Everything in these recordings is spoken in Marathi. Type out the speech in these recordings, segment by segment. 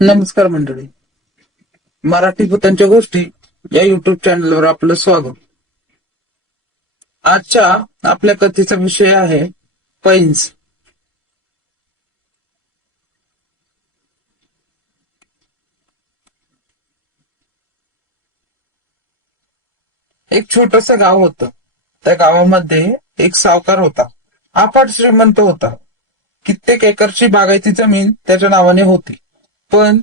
नमस्कार मंडळी. मराठी भूतांच्या गोष्टी या युट्यूब चॅनलवर आपलं स्वागत. आजच्या आपल्या कथेचा विषय आहे पैंज. एक छोटस गाव होतं. त्या गावामध्ये एक सावकार होता. अफाट श्रीमंत होता. कित्येक एकरची बागायती जमीन त्याच्या नावाने होती. पण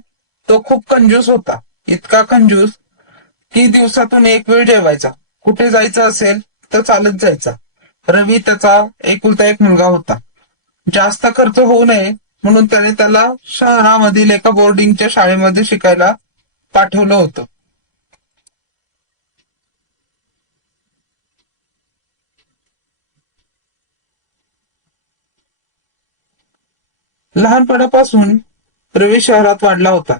तो खूप कंजूस होता. इतका कंजूस की दिवसातून एक वेळ जेवायचा. कुठे जायचं असेल तर चालत जायचा. रवी त्याचा एकुलता एक मुलगा होता. जास्त खर्च होऊ नये म्हणून त्याने त्याला शहरामधील एका बोर्डिंगच्या शाळेमध्ये शिकायला पाठवलं होतं. लहानपणापासून रवी शहरात वाढला होता.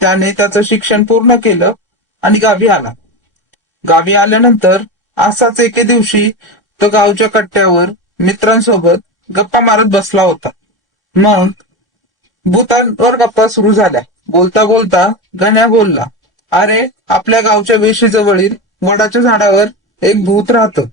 त्याने त्याचं शिक्षण पूर्ण केलं आणि गावी आला. गावी आल्यानंतर असाच एके दिवशी तो गावच्या कट्ट्यावर मित्रांसोबत गप्पा मारत बसला होता. मग भूतांवर गप्पा सुरू झाल्या. बोलता बोलता गण्या बोलला, अरे आपल्या गावच्या वेशीजवळील वडाच्या झाडावर एक भूत राहतं.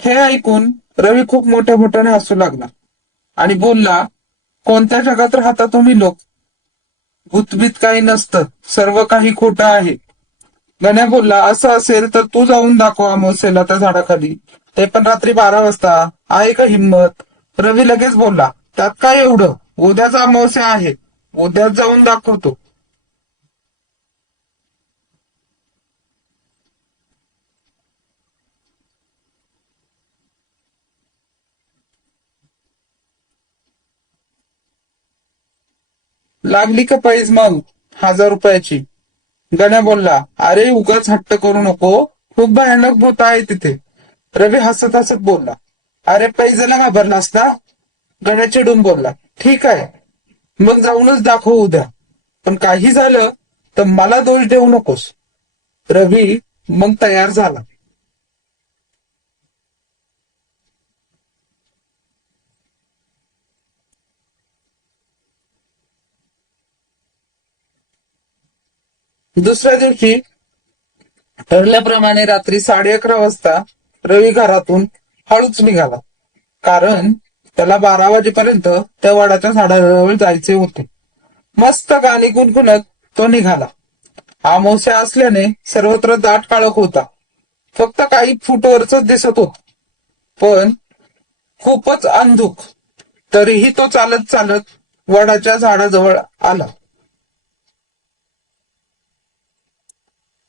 हे ऐकून रवी खूप मोठ्या मोठ्याने हसू लागला आणि बोलला, कोणत्या जगात राहता तुम्ही लोक? भूतभीत काही नसतं, सर्व काही खोटं आहे. गण्या बोलला, असं असेल तर तू जाऊन दाखव अमावस्येला त्या झाडाखाली, ते पण रात्री 12 वाजता. आहे का हिंमत? रवी लगेच बोलला, त्यात काय एवढं, उद्याच अमावस्या आहे, उद्याच जाऊन दाखवतो. लागली का पैज मग 1000 रुपयाची? गण्या बोलला, अरे उगाच हट्ट करू नको, खूप भयानक भूत आहे तिथे. रवी हसत हसत बोलला, अरे पैजाला घाबरलास ना? गण्या चिडून बोलला, ठीक आहे, मग जाऊनच दाखव उद्या, पण काही झालं तर मला दोष देऊ नकोस. रवी मग तयार झाला. दुसऱ्या दिवशी ठरल्याप्रमाणे रात्री 11:30 वाजता रवी घरातून हळूच निघाला. कारण त्याला 12 वाजेपर्यंत त्या वडाच्या झाडाजवळ जायचे होते. मस्त गाणी गुणगुणत तो निघाला. अमावस्या असल्याने सर्वत्र दाट काळोख होता. फक्त काही फूटवरच दिसत होत, पण खूपच अंधुक. तरीही तो चालत चालत वडाच्या झाडाजवळ आला.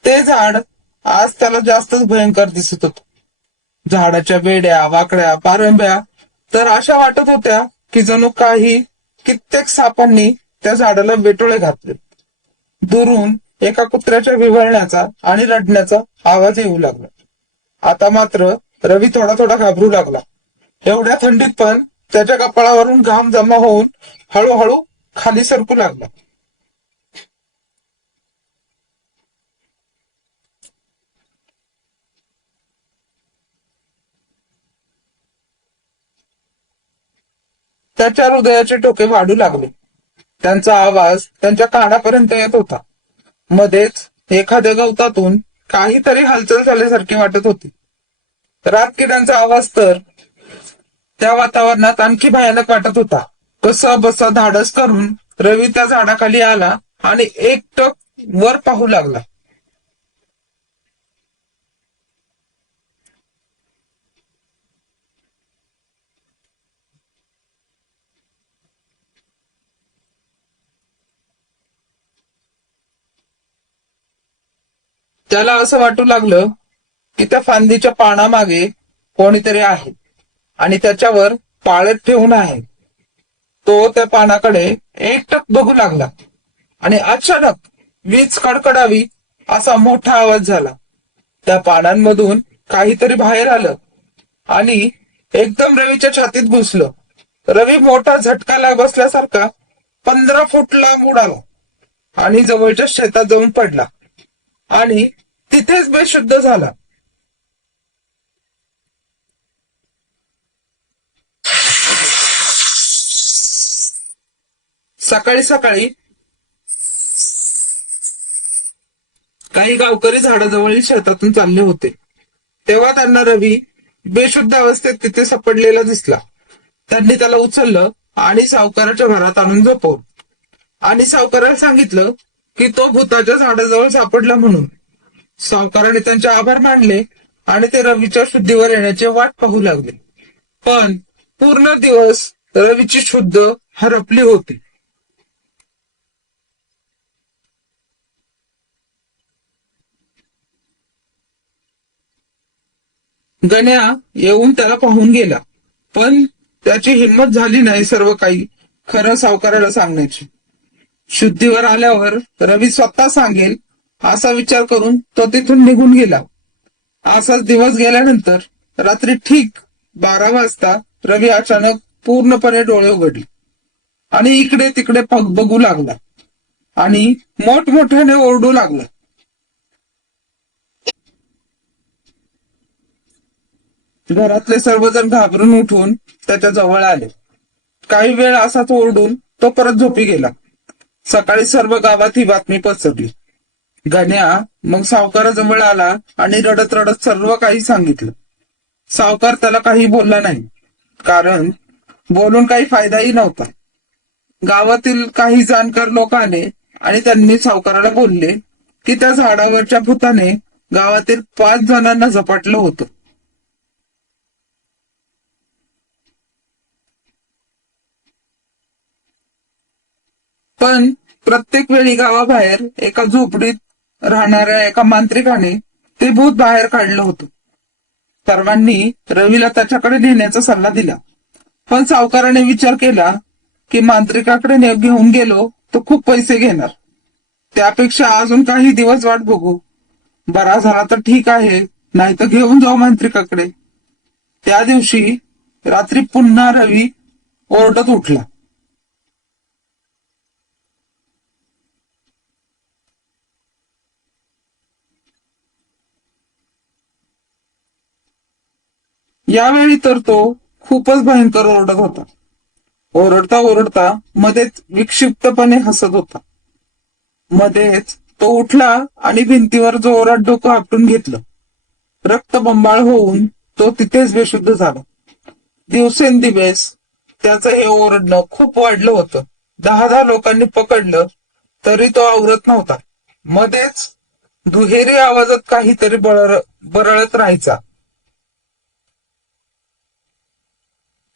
ते झाड आज त्याला जास्तच भयंकर दिसत होत. झाडाच्या बेड्या, वाकड्या, पारंब्या तर अशा वाटत होत्या की जणू काही कित्येक सापांनी त्या झाडाला वेटोळे घातले. दुरून एका कुत्र्याच्या विव्हळण्याचा आणि रडण्याचा आवाज येऊ लागला. आता मात्र रवी थोडा थोडा घाबरू लागला. एवढ्या थंडीत पण त्याच्या कपाळावरून घाम जमा होऊन हळूहळू खाली सरकू लागला. त्याच्या हृदयाचे ठोके वाढू लागले. त्यांचा आवाज त्यांच्या कानापर्यंत येत होता. मध्येच एखाद्या गवतातून काहीतरी हालचाल झाल्यासारखी वाटत होती. रातकिड्यांचा आवाज तर त्या वातावरणात आणखी भयानक वाटत होता. कसा बसा धाडस करून रवी त्या झाडाखाली आला आणि एकटक वर पाहू लागला. त्याला असं वाटू लागलं की त्या फांदीच्या पानामागे कोणीतरी आहे आणि त्याच्यावर पाळत ठेवून आहे. तो त्या पानाकडे एकटक बघू लागला आणि अचानक वीज कडकडावी असा मोठा आवाज झाला. त्या पानांमधून काहीतरी बाहेर आलं आणि एकदम रवीच्या छातीत घुसलं. रवी मोठा झटका बसल्यासारखा 15 फूट लांब उडाला आणि जवळच्या शेतात जाऊन पडला आणि तिथेच बेशुद्ध झाला. सकाळी सकाळी काही गावकरी झाडाजवळील शेतातून चालले होते, तेव्हा त्यांना रवी बेशुद्ध अवस्थेत तिथे सापडलेला दिसला. त्यांनी त्याला उचललं आणि सावकाराच्या घरात आणून झोपवलं आणि सावकाराला सांगितलं की तो भूताच्या झाडाजवळ सापडला म्हणून. सावकाराने त्यांचे आभार मानले आणि ते रवीच्या शुद्धीवर येण्याची वाट पाहू लागले. पण पूर्ण दिवस रवीची शुद्ध हरपली होती. गण्या येऊन त्याला पाहून गेला, पण त्याची हिंमत झाली नाही सर्व काही खरं सावकाराला सांगण्याची. शुद्धीवर आल्यावर रवी स्वतः सांगेल असा विचार करून तो तिथून निघून गेला. असाच दिवस गेल्यानंतर रात्री ठीक 12 वाजता रवी अचानक पूर्णपणे डोळे उघडले आणि इकडे तिकडे बघू लागला आणि मोठमोठ्याने ओरडू लागला. घरातले सर्वजण घाबरून उठून त्याच्या जवळ आले. काही वेळ असाच ओरडून तो परत झोपी गेला. सकाळी सर्व गावात ही बातमी पसरली. गण्या मग सावकाराजवळ आला आणि रडत रडत सर्व काही सांगितलं. सावकार त्याला काही बोलला नाही, कारण बोलून काही फायदाही नव्हता. गावातील काही जाणकार लोक आले आणि त्यांनी सावकाराला बोलले की त्या झाडावरच्या भूताने गावातील 5 जणांना झपाटलं होतं. पण प्रत्येक वेळी गावाबाहेर एका झोपडीत राहणाऱ्या एका मांत्रिकाने ते भूत बाहेर काढलं होतं. सर्वांनी रवीला त्याच्याकडे नेण्याचा सल्ला दिला, पण सावकाराने विचार केला की मांत्रिकाकडे घेऊन गेलो तर खूप पैसे घेणार. त्यापेक्षा अजून काही दिवस वाट बघू. बरा झाला तर ठीक आहे, नाही तर घेऊन जाऊ मांत्रिकाकडे. त्या दिवशी रात्री पुन्हा रवी ओरडत उठला. यावेळी तर तो खूपच भयंकर ओरडत होता. ओरडता ओरडता मध्येच विक्षिप्तपणे हसत होता. मध्येच तो उठला आणि भिंतीवर जोरात डोकं आपटून घेतलं. रक्तबंबाळ होऊन तो तिथेच बेशुद्ध झाला. दिवसेंदिवस त्याचं हे ओरडणं खूप वाढलं होतं. 10-10 लोकांनी पकडलं तरी तो आवरत नव्हता. मध्येच दुहेरी आवाजात काहीतरी बरळत राहायचा.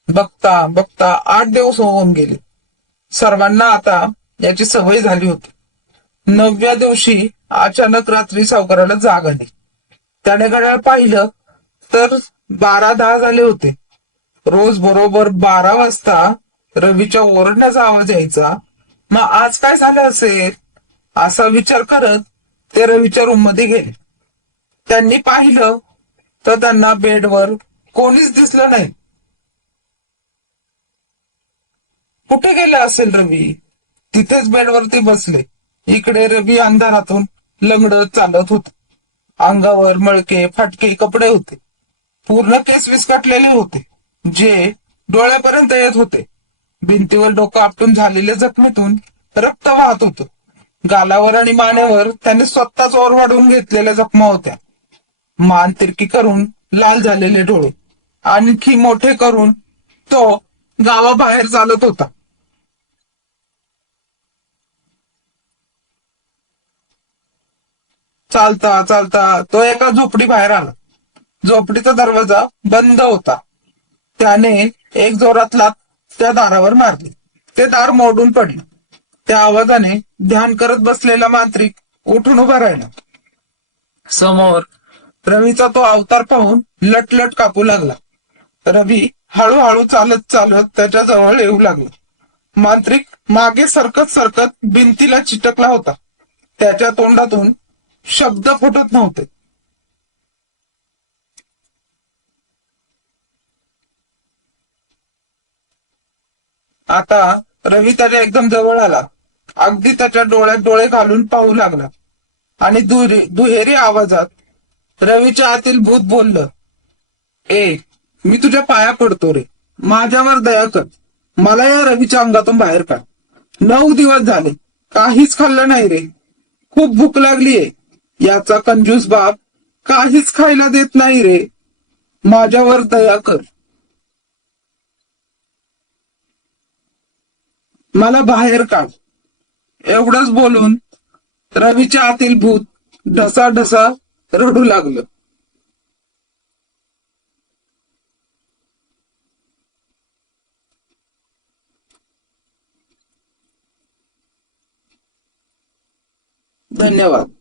बघता बघता 8 दिवस होऊन गेले. सर्वांना आता याची सवय झाली होती. 9व्या दिवशी अचानक रात्री सावकाराला जाग आली. त्याने घड्याळ पाहिलं तर 12:10 झाले होते. रोज बरोबर 12 वाजता रवीच्या ओरडण्याचा आवाज यायचा. मग आज काय झालं असेल असा विचार करत ते रवीच्या रूम मध्ये गेले. त्यांनी पाहिलं तर त्यांना बेडवर कोणीच दिसलं नाही. कुठे गेला असेल रवी? तिथेच बेडवरती बसले. इकडे रवी अंधारातून लंगडत चालत होता. अंगावर मळके फाटके कपडे होते. पूर्ण केस विस्कटलेले होते, जे डोळ्यापर्यंत येत होते. भिंतीवर डोकं आपटून झालेल्या जखमेतून रक्त वाहत होतं. गालावर आणि मानेवर त्याने स्वतःच ओरबाडून घेतलेल्या जखमा होत्या. मान तिरकी करून लाल झालेले डोळे आणखी मोठे करून तो गावाबाहेर चालत होता. चालता चालता तो एका झोपडी बाहेर आला. झोपडीचा दरवाजा बंद होता. त्याने एक जोरात लाथ त्या दारावर मारली. ते दार मोडून पडले. त्या आवाजाने ध्यान करत बसलेला मांत्रिक उठून उभा राहिला. समोर रवीचा तो अवतार पाहून लटलट कापू लागला. रवी हळूहळू चालत चालत त्याच्या जवळ येऊ लागला. मांत्रिक मागे सरकत सरकत भिंतीला चिटकला होता. त्याच्या तोंडातून शब्द फुटत नव्हते. आता रवी त्याच्या एकदम जवळ आला. अगदी त्याच्या डोळ्यात डोळे घालून पाहू लागला. आणि दुहेरी आवाजात रवीच्या आतील भूत बोललं, ए, मी तुझ्या पाया पडतो रे, माझ्यावर दया कर, मला या रवीच्या अंगातून बाहेर काढ. 9 दिवस झाले, काहीच खाल्लं नाही रे. खूप भूक लागलीये. याचा कंजूस बाप काहीच खायला देत नाही रे. माझ्यावर दया कर. मला बाहेर काढ. एवढंच बोलून रवीच्या आतील भूत ढसाढसा रडू लागलं. धन्यवाद.